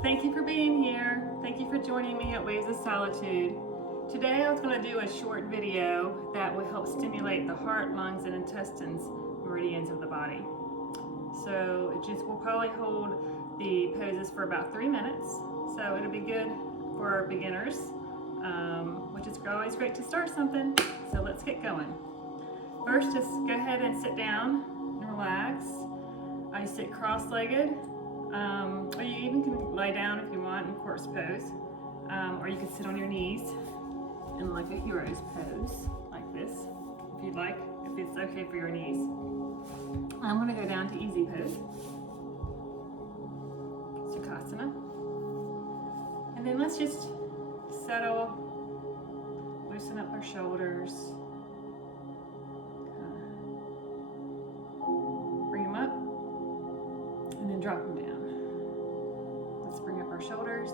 Thank you for being here. Thank you for joining me at Waves of Solitude. Today I was going to do a short video that will help stimulate the heart, lungs, and intestines meridians of the body. So we'll probably hold the poses for about 3 minutes. So it'll be good for beginners, which is always great to start something. So let's get going. First, just go ahead and sit down and relax. I sit cross-legged. Or you even can lie down if you want in corpse pose, or you can sit on your knees in like a hero's pose, like this, if you'd like, if it's okay for your knees. I'm going to go down to easy pose, Sukhasana, and then let's just settle, loosen up our shoulders, bring them up, and then drop them down. Let's bring up our shoulders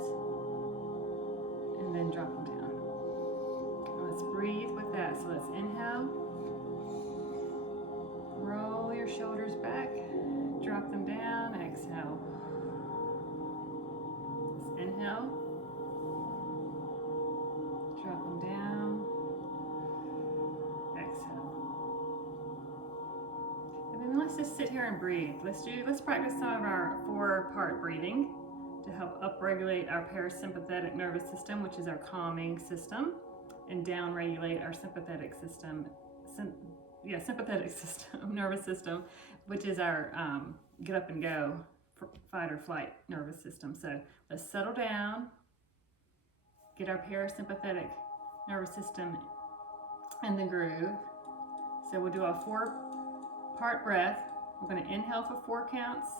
and then drop them down. And let's breathe with that. So let's inhale, roll your shoulders back, drop them down, exhale. Let's inhale, drop them down, exhale. And then let's just sit here and breathe. Let's practice some of our 4-part breathing to help upregulate our parasympathetic nervous system, which is our calming system, and downregulate our sympathetic system, nervous system, which is our get up and go, fight or flight nervous system. So let's settle down, get our parasympathetic nervous system in the groove. So we'll do a 4-part breath. We're going to inhale for 4 counts,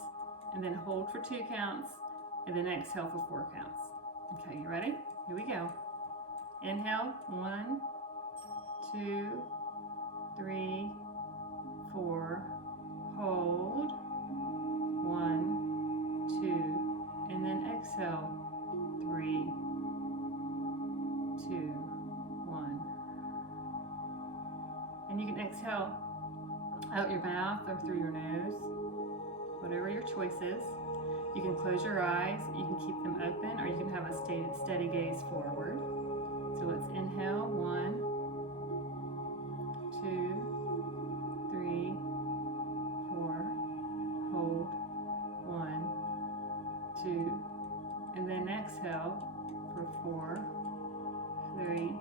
and then hold for 2 counts, and then exhale for 4 counts. Okay, you ready? Here we go. Inhale, 1, 2, 3, 4. Hold, 1, 2, and then exhale, 3, 2, 1. And you can exhale out your mouth or through your nose, whatever your choice is. You can close your eyes, you can keep them open, or you can have a steady gaze forward. So let's inhale, 1, 2, 3, 4, hold, 1, 2, and then exhale for 4, 3,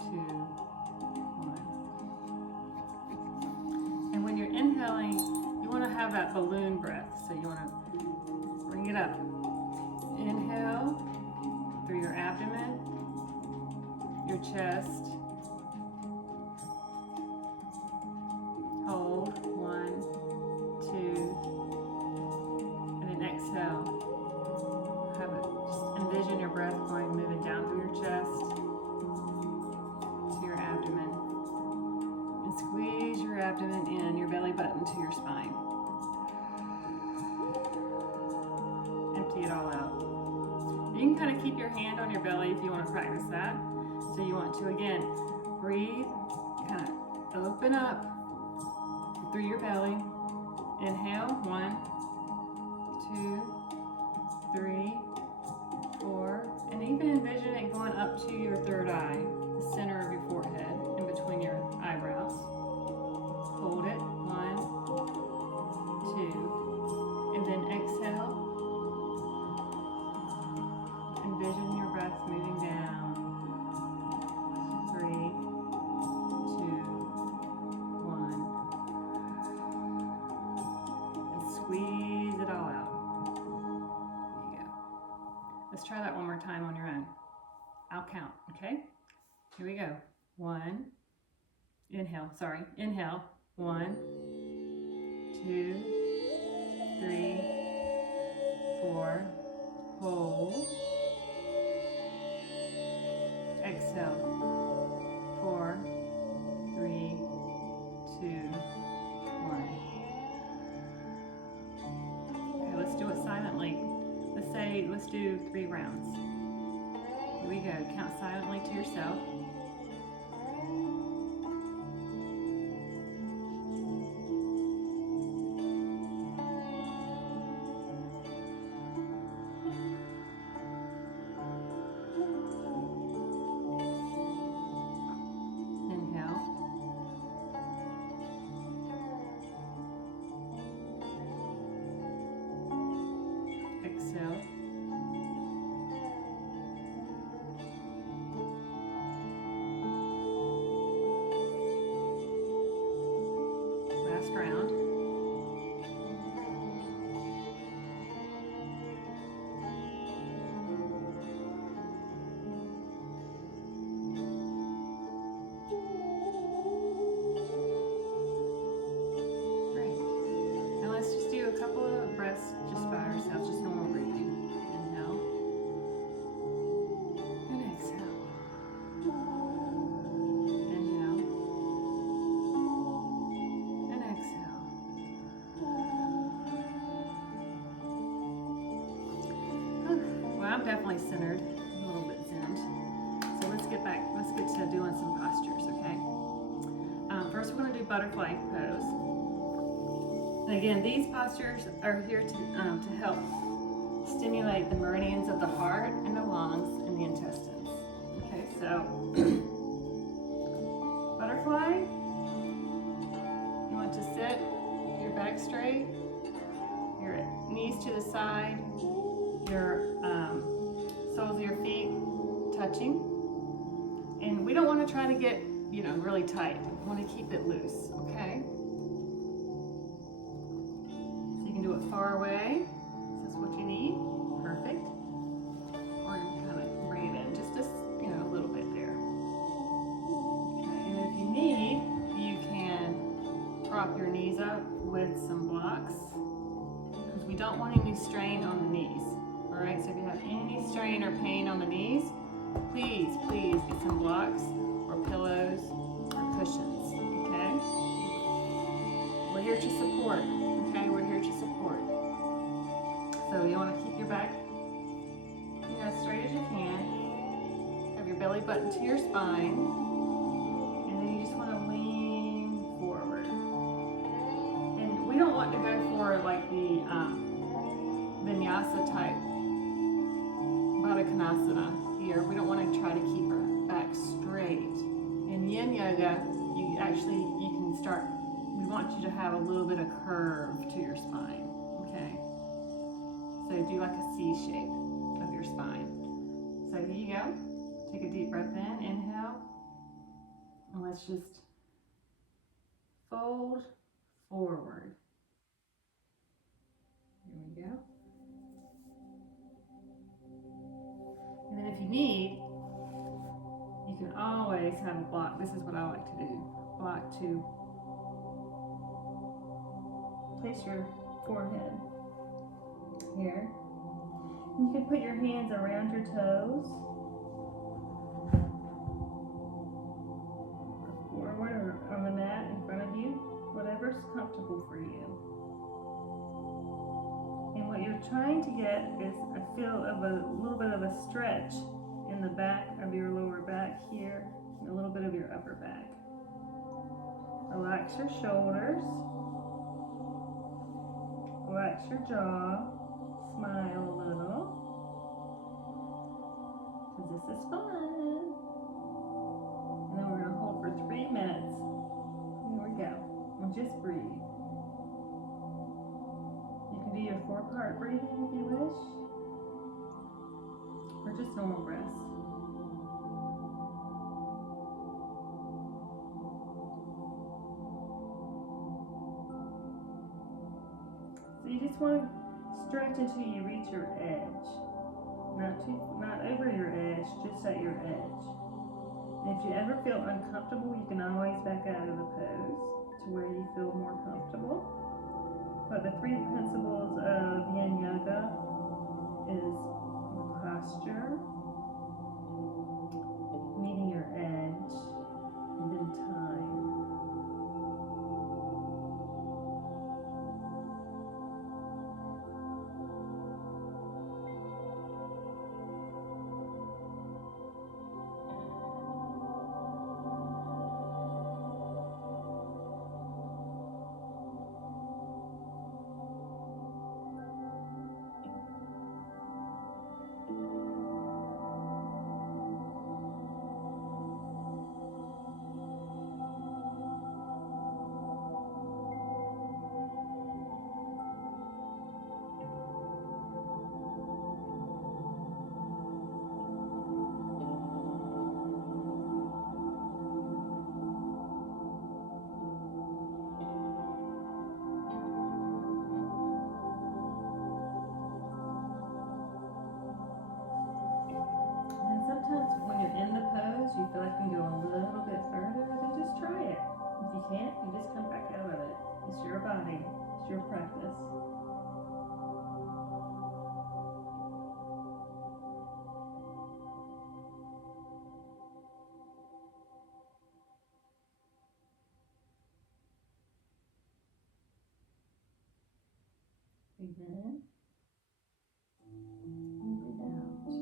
2, 1. And when you're inhaling, you want to have that balloon breath. So you want to bring it up. Inhale through your abdomen, your chest. Hold, 1, 2, and then exhale. Just envision your breath moving down through your chest to your abdomen. And squeeze your abdomen in, your belly button to your spine. Empty it all out. You can kind of keep your hand on your belly if you want to practice that. So you want to, again, breathe, kind of open up through your belly. Inhale, 1, 2, 3, 4, and even envision it going up to your third eye, the center of your forehead, in between your eyebrows. Hold it, 1, 2, and then exhale. Envision your breath moving down. 3, 2, 1. And squeeze it all out. There you go. Let's try that one more time on your own. I'll count, okay? Here we go. 1. Inhale, 1, 2, 3, 4. Hold. Exhale. 4, 3, 2, 1. Okay, let's do it silently. Let's do 3 rounds. Here we go. Count silently to yourself. I'm definitely centered, a little bit zen. So let's get to doing some postures, okay? First we're going to do butterfly pose. And again, these postures are here to help stimulate the meridians of the heart and the lungs and the intestines. Okay, so butterfly, you want to sit, your back straight, your knees to the side, your soles of your feet touching. And we don't want to try to get, really tight. We want to keep it loose, okay? So you can do it far away. Is this what you need? Perfect. Or you can kind of bring it in just a little bit there. Okay, and if you need, you can prop your knees up with some blocks because we don't want any strain on the knees. All right, so if you have any strain or pain on the knees, please get some blocks or pillows or cushions, okay? We're here to support, okay? We're here to support. So you want to keep your back, straight as you can. Have your belly button to your spine. And then you just want to lean forward. And we don't want to go for like the vinyasa type Baddha Konasana here. We don't want to try to keep our back straight. In Yin Yoga, you can start, we want you to have a little bit of curve to your spine, okay? So do like a C shape of your spine. So here you go. Take a deep breath in, inhale. And let's just fold forward. Here we go. And then if you need, you can always have a block. This is what I like to do. Block to place your forehead here. And you can put your hands around your toes. Or forward or on the mat in front of you. Whatever's comfortable for you. And what you're trying to get is a feel of a little bit of a stretch in the back of your lower back here, and a little bit of your upper back. Relax your shoulders. Relax your jaw. Smile a little. Because this is fun. And then we're going to hold for 3 minutes. Here we go. And just breathe. You can do your 4-part breathing if you wish. Or just normal breaths. So you just want to stretch until you reach your edge. Not over your edge, just at your edge. And if you ever feel uncomfortable, you can always back out of the pose to where you feel more comfortable. But the 3 principles of Yin Yoga is the posture, meeting your edge, and then time. You feel like you can go a little bit further, then just try it. If you can't, you just come back out of it. It's your body. It's your practice. Breathe in. And breathe out.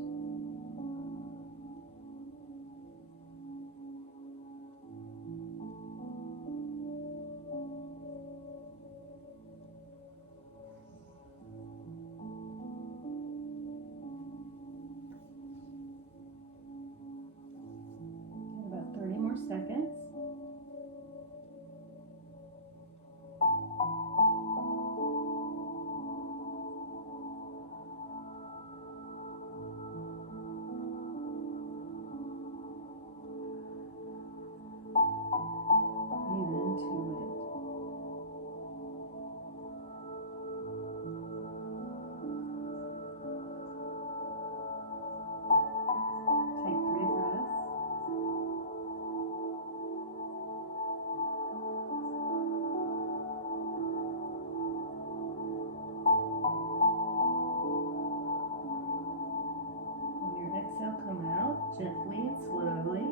gently and slowly.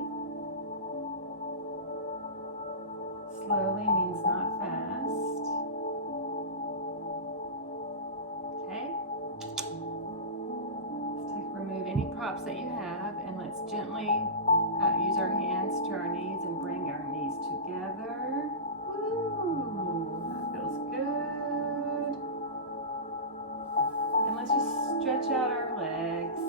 Slowly means not fast. Okay. Let's remove any props that you have, and let's gently use our hands to our knees and bring our knees together. Woo, that feels good. And let's just stretch out our legs.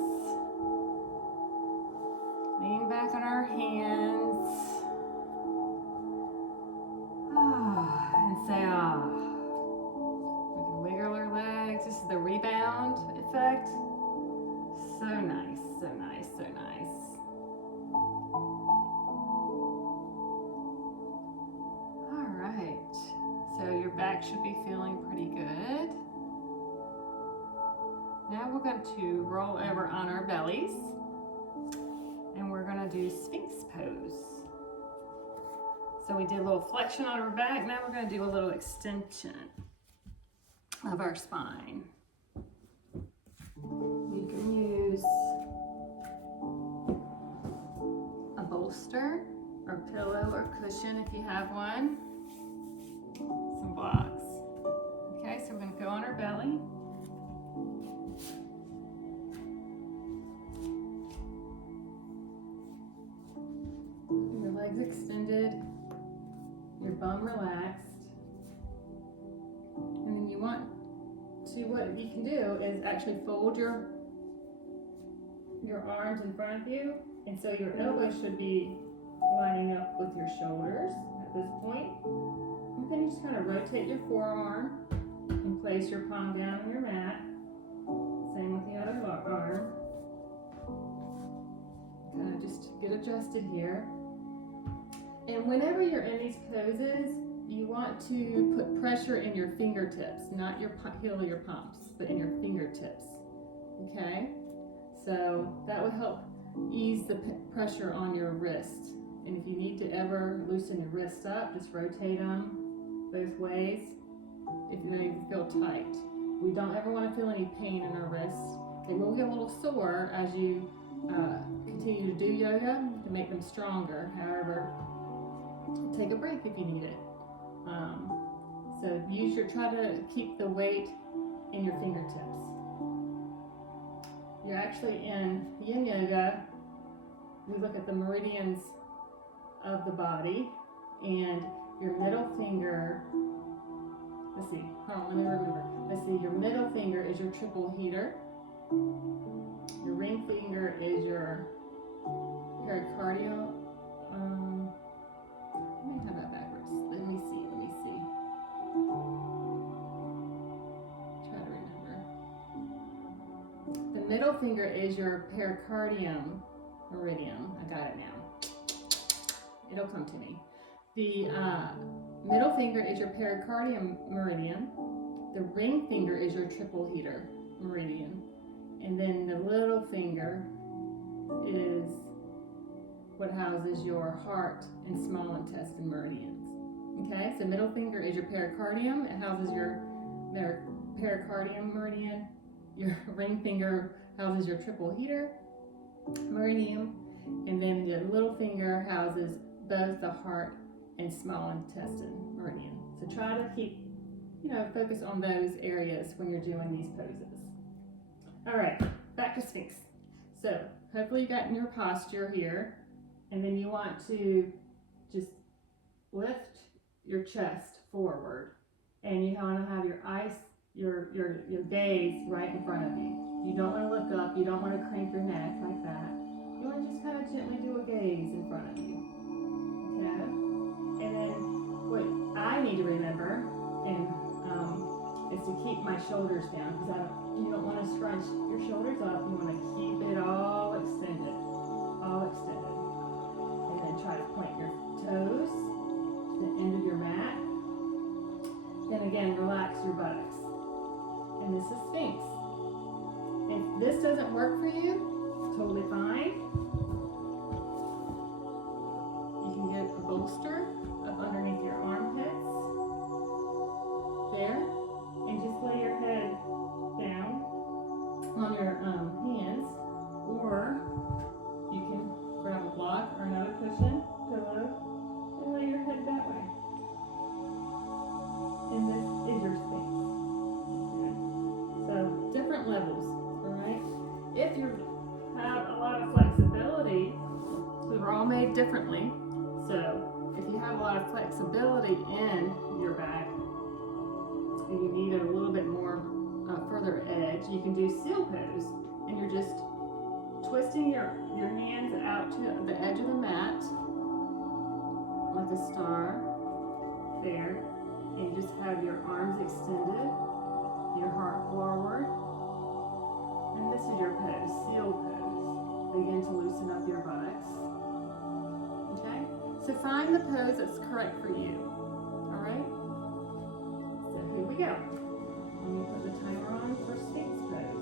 Lean back on our hands. And say ah. We can wiggle our legs. This is the rebound effect. So nice, so nice, so nice. All right. So your back should be feeling pretty good. Now we're going to roll over on our bellies. And we're going to do Sphinx pose. So we did a little flexion on our back. Now we're going to do a little extension of our spine. You can use a bolster or pillow or cushion if you have one. Some blocks. Okay, so we're going to go on our belly. Your legs extended, your bum relaxed. And then you want to, what you can do is actually fold your arms in front of you, and so your elbows should be lining up with your shoulders at this point. And then you just kind of rotate your forearm and place your palm down on your mat. Same with the other arm. Kind of just get adjusted here. And whenever you're in these poses, you want to put pressure in your fingertips, not your heel or your palms, but in your fingertips. Okay? So that will help ease the pressure on your wrist. And if you need to ever loosen your wrists up, just rotate them both ways if they feel tight. We don't ever want to feel any pain in our wrists. They will get a little sore as you continue to do yoga to make them stronger. However, take a break if you need it. So try to keep the weight in your fingertips. You're actually in Yin Yoga. We look at the meridians of the body, and your middle finger, let's see, hold on, let me remember. Let's see, your middle finger is your triple heater. Your ring finger is your pericardial. I may have that backwards. Let me see. Try to remember. The middle finger is your pericardium meridian. I got it now. It'll come to me. The middle finger is your pericardium meridian. The ring finger is your triple heater meridian. And then the little finger is what houses your heart and small intestine meridians. Okay, so middle finger is your pericardium. It houses your pericardium meridian. Your ring finger houses your triple heater meridian. And then the little finger houses both the heart and small intestine meridian. So try to keep, focus on those areas when you're doing these poses. All right, back to Sphinx. So hopefully you got in your posture here. And then you want to just lift your chest forward, and you want to have your eyes, your gaze right in front of you. You don't want to look up. You don't want to crank your neck like that. You want to just kind of gently do a gaze in front of you. Okay. And then what I need to remember is to keep my shoulders down, because you don't want to scrunch your shoulders up. You want to keep it all extended, And then try to point your toes to the end of your mat. Then again, relax your buttocks. And this is Sphinx. If this doesn't work for you, totally fine. You can get a bolster up underneath your armpits. There. And just lay your head down on your hands. Or you can you need a little bit more further edge, you can do seal pose, and you're just twisting your hands out to the edge of the mat, like a star, there, and you just have your arms extended, your heart forward, and this is your pose, seal pose. Begin to loosen up your buttocks, okay? So find the pose that's correct for you, all right? So here we go. Let me put the timer on for Sphinx pose.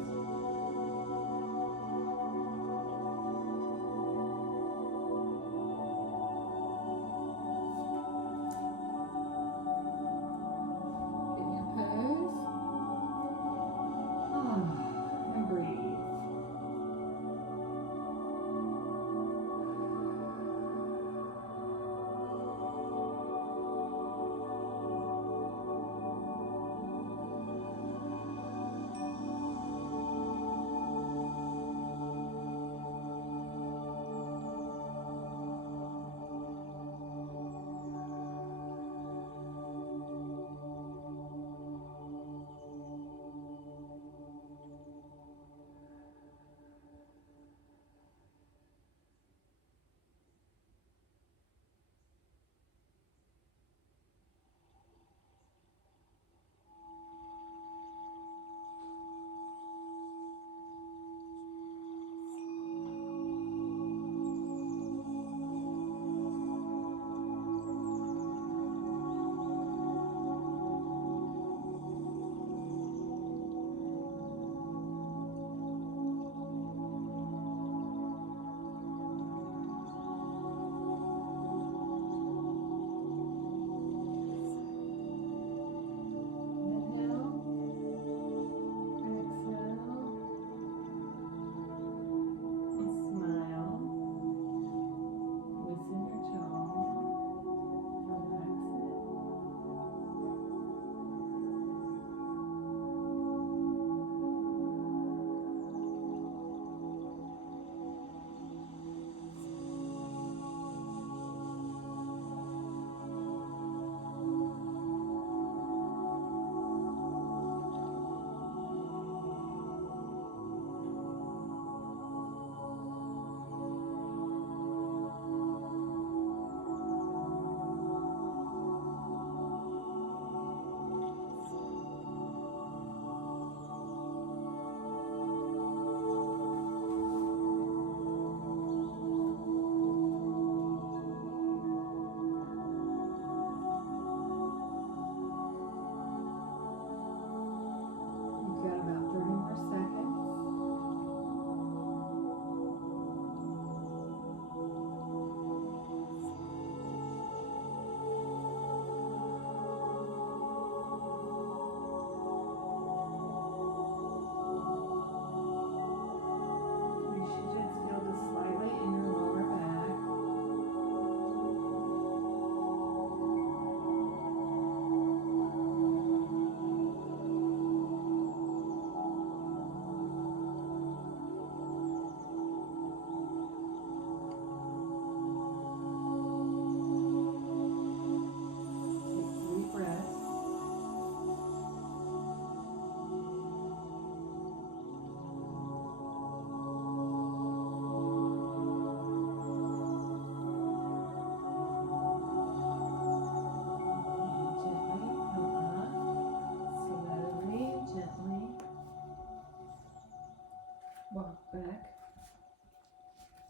Walk back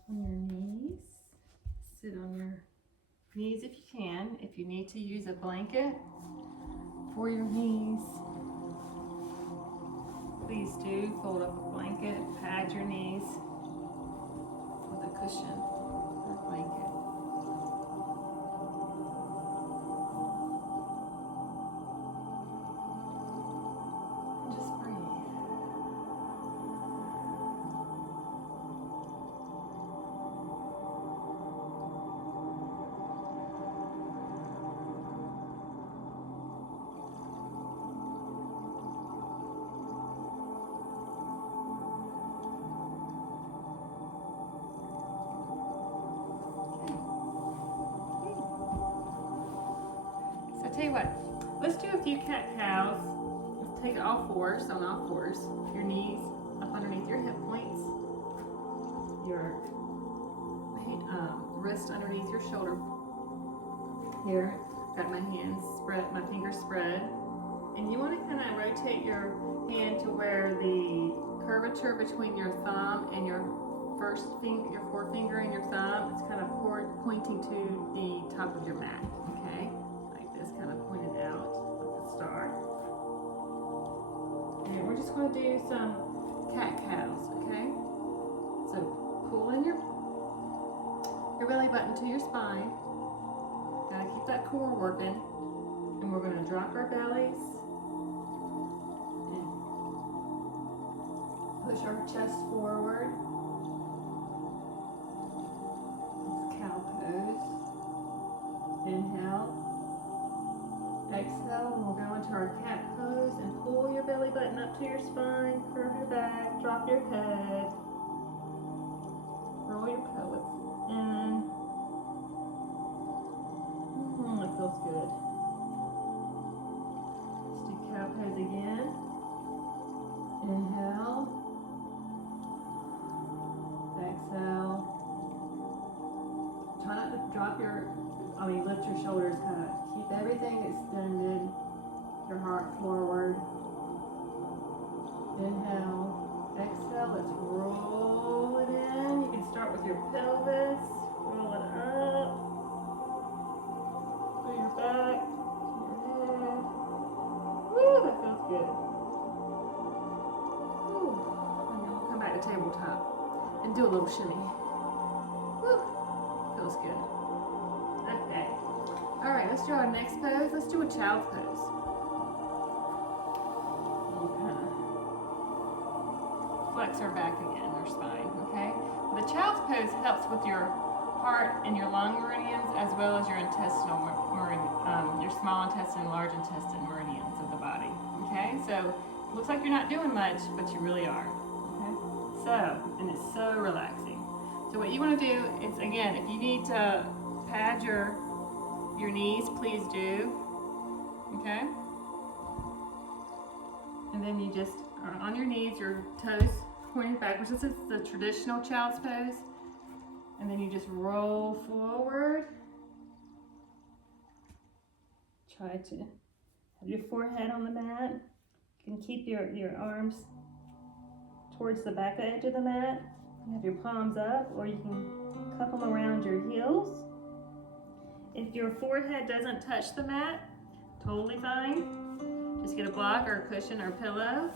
on your knees. Sit on your knees if you can. If you need to use a blanket for your knees, please do. Fold up a blanket, pad your knees with a cushion or a blanket. Tell you what, let's do a few cat-cows, take all fours, on all fours, your knees up underneath your hip points, your wrist underneath your shoulder. Here, got my hands spread, my fingers spread. And you want to kind of rotate your hand to where the curvature between your thumb and your first finger, your forefinger and your thumb, it's kind of pointing to the top of your mat, okay? Like this, kind of pointed out with the star. And we're just going to do some cat-cows, okay? So pull in your belly button to your spine. Gotta keep that core working. And we're going to drop our bellies and push our chest forward. It's cow pose. Inhale. Exhale, and we'll go into our cat pose and pull your belly button up to your spine, curve your back, drop your head, roll your pelvis in. That feels good. Let's do cow pose again. Inhale. Exhale. Try not to lift your shoulders, kind of keep everything extended. Your heart forward. Inhale. Exhale. Let's roll it in. You can start with your pelvis. Roll it up. Through your back. To your head. Woo, that feels good. Woo. And then we'll come back to tabletop and do a little shimmy. Woo. Feels good. Okay. All right, let's do our next pose. Let's do a child's pose. We'll kind of flex our back again, our spine, okay? The child's pose helps with your heart and your lung meridians, as well as your intestinal meridian, your small intestine, large intestine meridians of the body, okay? So it looks like you're not doing much, but you really are, okay? So, and it's so relaxing. So what you want to do is, again, if you need to pad your knees, please do, okay? And then you just are on your knees, your toes pointing backwards. This is the traditional child's pose. And then you just roll forward. Try to have your forehead on the mat. You can keep your arms towards the back edge of the mat. You have your palms up, or you can cup them around your heels. If your forehead doesn't touch the mat, totally fine. Just get a block or a cushion or a pillow.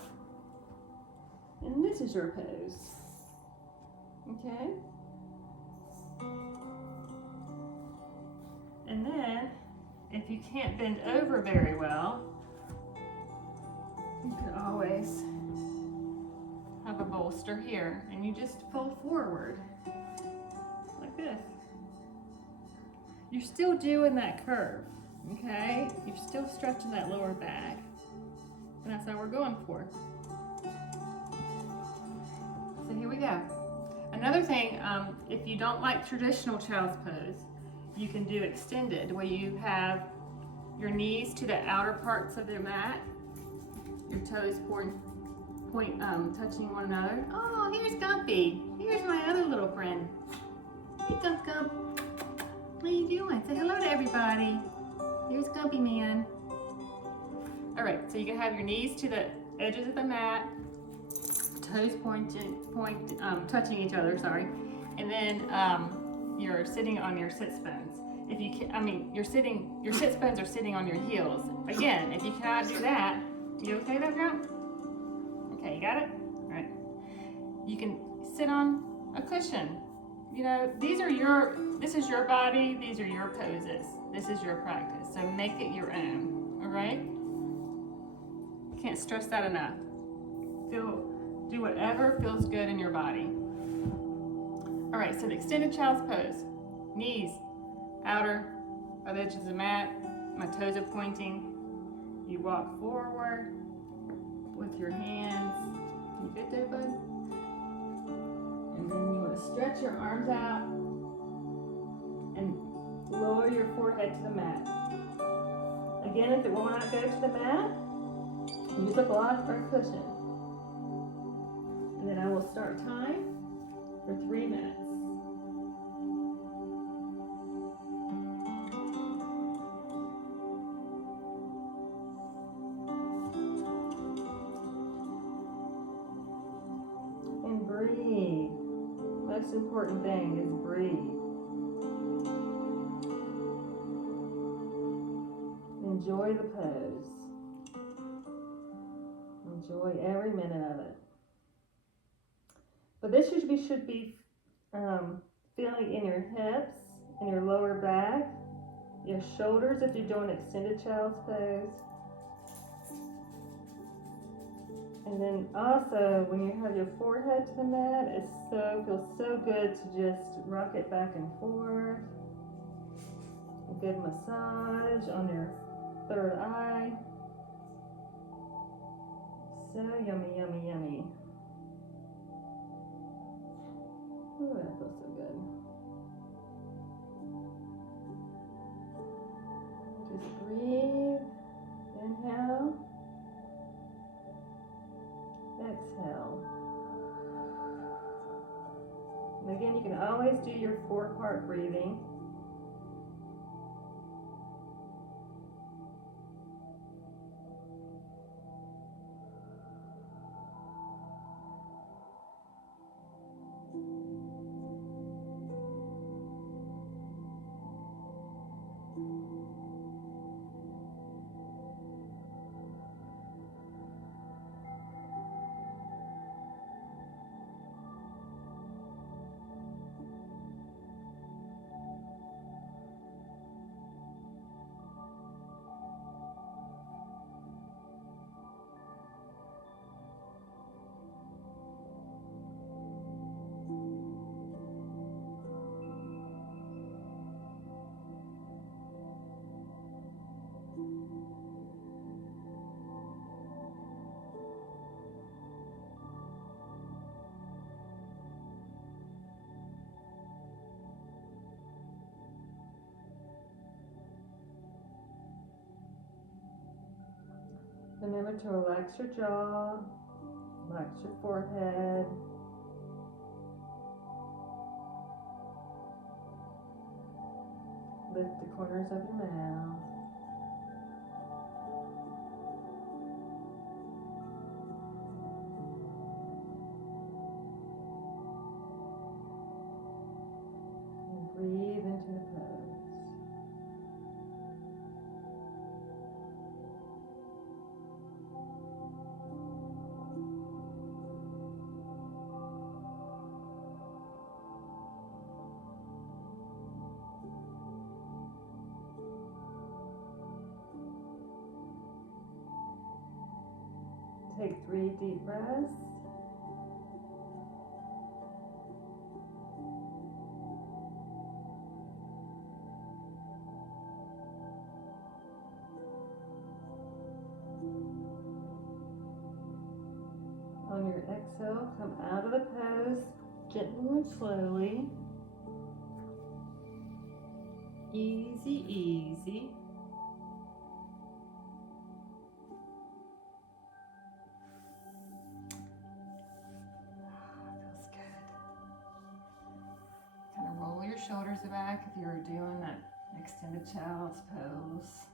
And this is your pose. Okay? And then, if you can't bend over very well, you can always have a bolster here, and you just fold forward like this. You're still doing that curve, okay? You're still stretching that lower back, and that's how we're going for. So here we go. Another thing, if you don't like traditional child's pose, you can do extended, where you have your knees to the outer parts of the mat, your toes touching one another. Oh, here's Gumpy. Here's my other little friend. Hey, Gump. What are you doing? Say hello to everybody. Here's Gumpy Man. All right, so you can have your knees to the edges of the mat, toes touching each other, sorry. And then you're sitting on your sit bones. If you can, your sit bones are sitting on your heels. Again, if you cannot do that, you okay there, girl? Okay, you got it? All right. You can sit on a cushion. You know, this is your body, these are your poses. This is your practice, so make it your own, all right? Can't stress that enough. Do whatever feels good in your body. All right, so the extended child's pose. Knees outer by the edges of the mat, my toes are pointing. You walk forward with your hands. You good there, bud? And then you want to stretch your arms out and lower your forehead to the mat. Again, if it will not go to the mat, Use a block or a cushion. And then I will start time for 3 minutes. And breathe. Most important thing is breathe. Enjoy the pose. Enjoy every minute of it. But this should be feeling in your hips, in your lower back, your shoulders if you're doing extended child's pose. And then also when you have your forehead to the mat, it feels so good to just rock it back and forth. A good massage on your third eye. So yummy, yummy, yummy. Oh, that feels so good. Just breathe. Inhale. Exhale. And again, you can always do your 4-part breathing. Remember to relax your jaw, relax your forehead. Lift the corners of your mouth. And breathe into the pose. Take 3 deep breaths. On your exhale, come out of the pose gently and slowly. Easy, easy. Roll your shoulders back if you were doing that extended child's pose.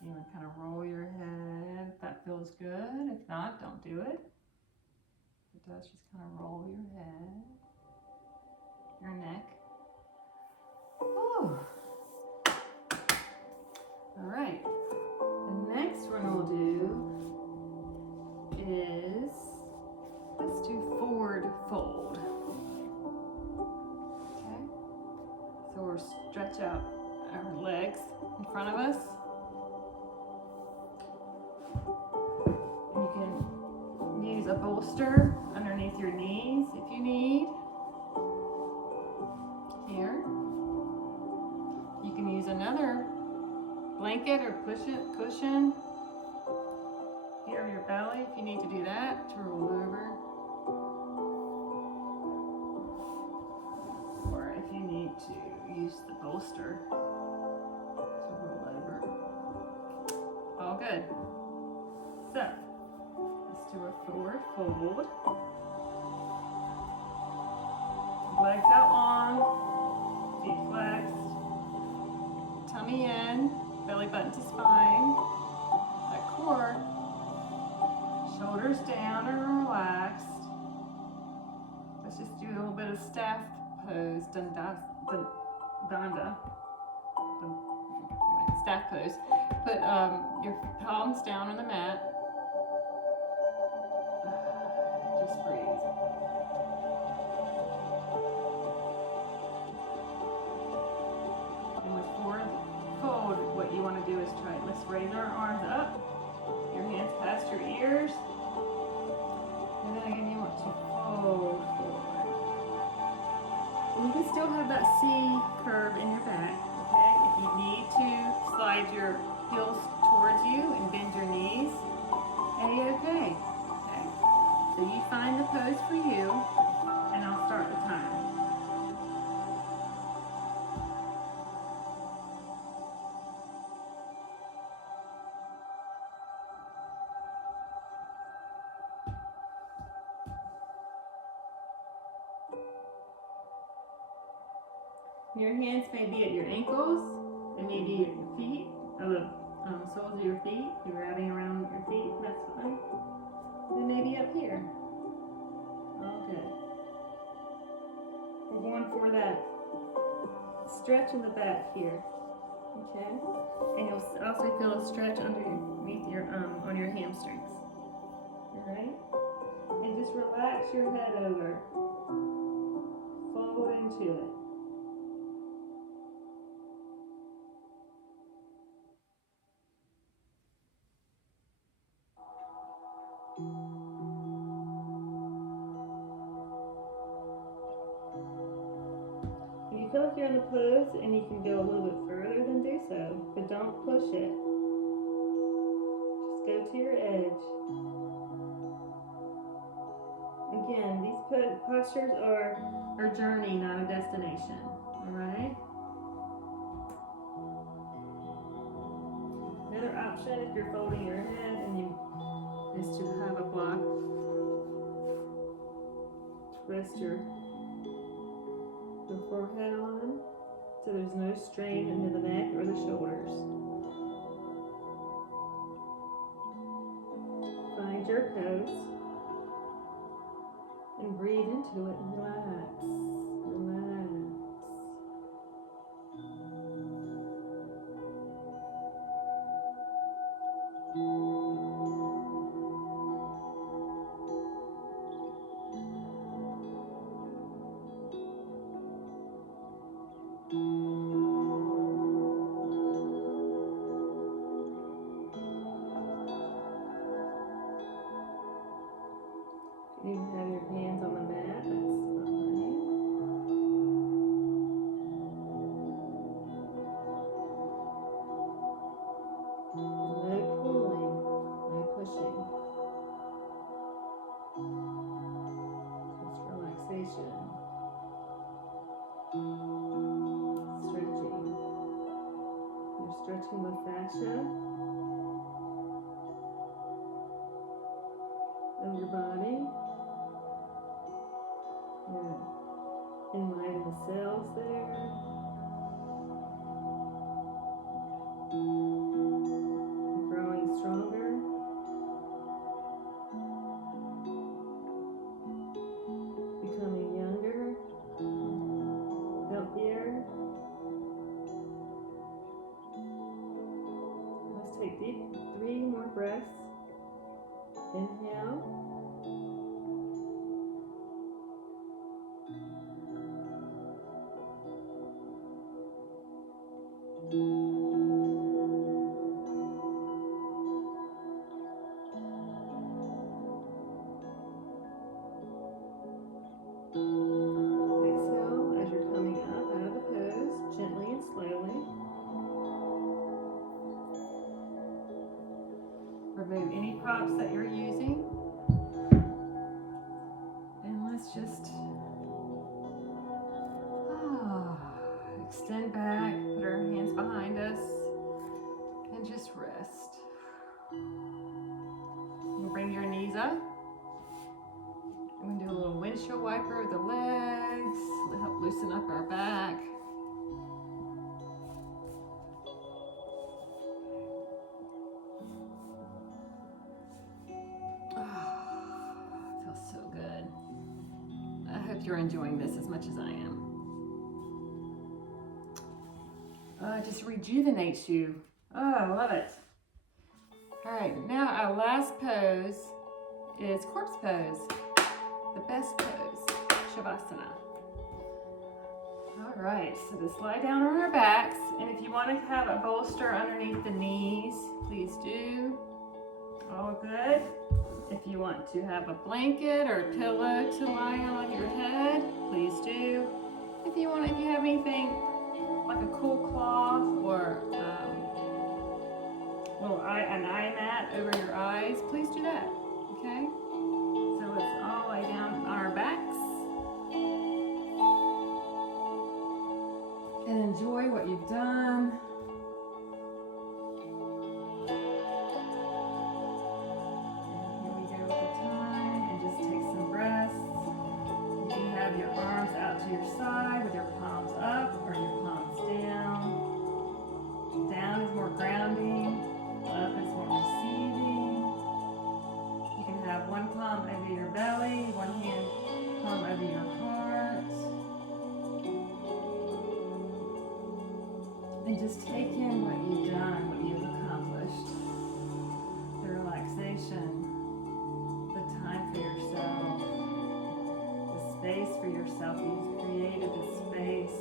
You want to kind of roll your head if that feels good. If not, don't do it. If it does, just kind of roll your head, your neck. Ooh. All right. The next one we'll do is, let's do forward fold. So we'll stretch out our legs in front of us. And you can use a bolster underneath your knees if you need. Here. You can use another blanket or cushion here on your belly if you need to do that to roll over. Or if you need to use the bolster to roll over. All good. So, let's do a forward fold. Legs out long, feet flexed, tummy in, belly button to spine, that core, shoulders down or relaxed. Let's just do a little bit of staff pose, danda, staff pose. Put your palms down on the mat. Just breathe. And with forward fold, what you want to do is let's raise our arms up, your hands past your ears, and then again you want to fold forward. And you can still have that C curve in your back, okay? If you need to slide your heels towards you and bend your knees, okay. So you find the pose for you, and I'll start the timer. Your hands may be at your ankles, and maybe at your feet, or the soles of your feet. You're wrapping around your feet, that's fine. And maybe up here. All good. We're going for that stretch in the back here. Okay? And you'll also feel a stretch underneath your on your hamstrings. Alright? And just relax your head over. Fold into it. If you feel like you're in the pose and you can go a little bit further, then do so, but don't push it. Just go to your edge. Again, these postures are a journey, not a destination. Alright? Another option, if you're folding your head is to have a block. Rest your forehead on so there's no strain into the neck or the shoulders. Find your pose and breathe into it and relax. Relax. You can have your hands on the mat, that's fine. No pulling, no pushing. Just relaxation. Stretching. You're stretching the fascia of your body. Enliven the cells there. You're growing stronger. Becoming younger. Healthier. Let's take deep 3 more breaths. Inhale. Exhale as you're coming up out of the pose, gently and slowly. Remove any props that you're using. And let's just extend back, put our hands behind us, and just rest. up. I'm going to do a little windshield wiper of the legs to help loosen up our back. Feels so good. I hope you're enjoying this as much as I am. It just rejuvenates you. Oh, I love it. All right, now our last pose is corpse pose, the best pose, Savasana. All right, so just lie down on our backs, and if you want to have a bolster underneath the knees, please do. All good. If you want to have a blanket or a pillow to lie on your head, please do. If you have anything like a cool cloth or an eye mat over your eyes, please do that. Okay? So let's all lay down on our backs and enjoy what you've done. Your arms out to your side with your palms up or your palms down. Down is more grounding, up is more receiving. You can have one palm over your belly, one hand palm over your heart. And just take in what you've done, what you've accomplished. The relaxation, the time for yourself. Space for yourself. You've created this space,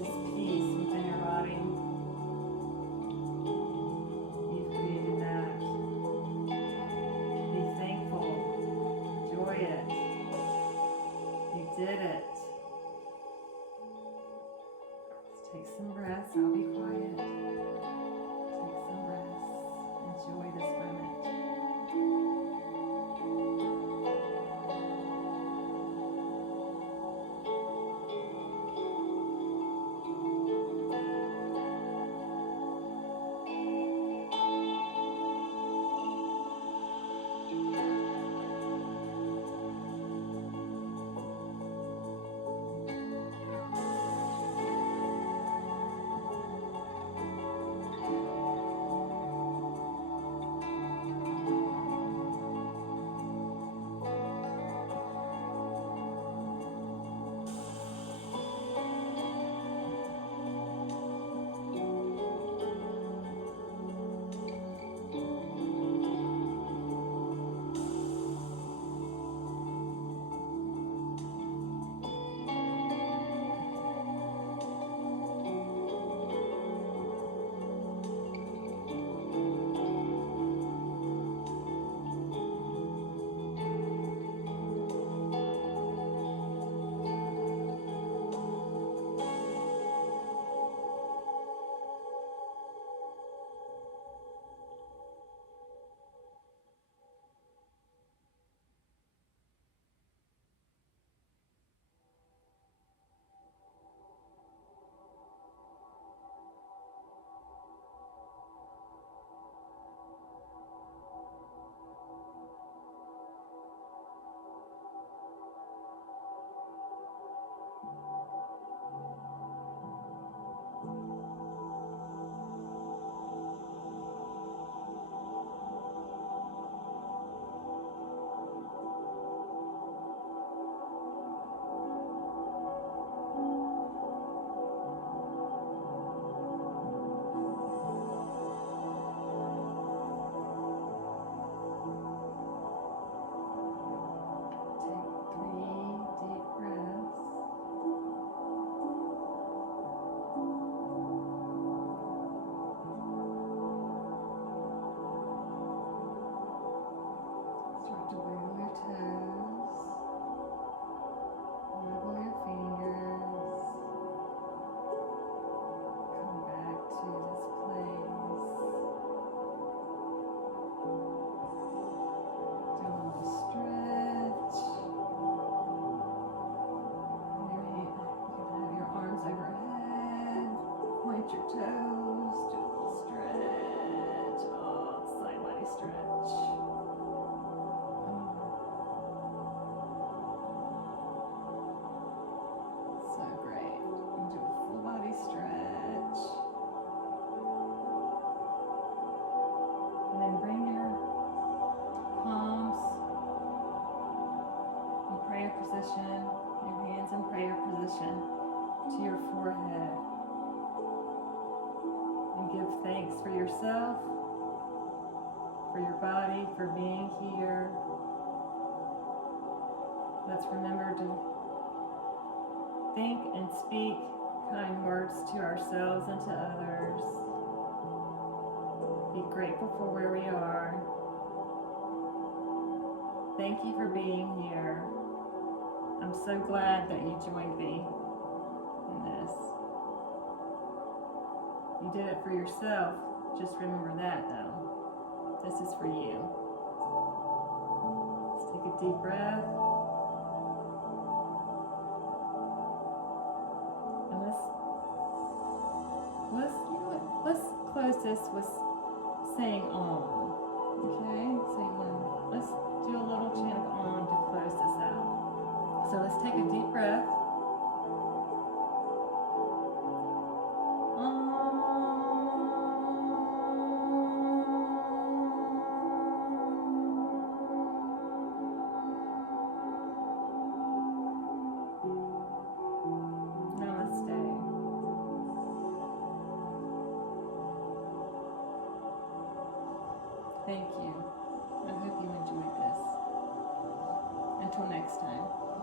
this peace within your body. You've created that. Be thankful. Enjoy it. You did it. Let's take some breaths. I'll be quiet. Take some breaths. Enjoy this moment. toes, do a little stretch. Oh, side body stretch. position, your hands in prayer position to your forehead. And give thanks for yourself, for your body, for being here. Let's remember to think and speak kind words to ourselves and to others. Be grateful for where we are. Thank you for being here. I'm so glad that you joined me in this. You did it for yourself. Just remember that, though. This is for you. Let's take a deep breath. And let's close this with saying Om. Okay? Let's do a little chant of Om to close this out. So let's take a deep breath. Thank you. I hope you enjoyed this. Until next time.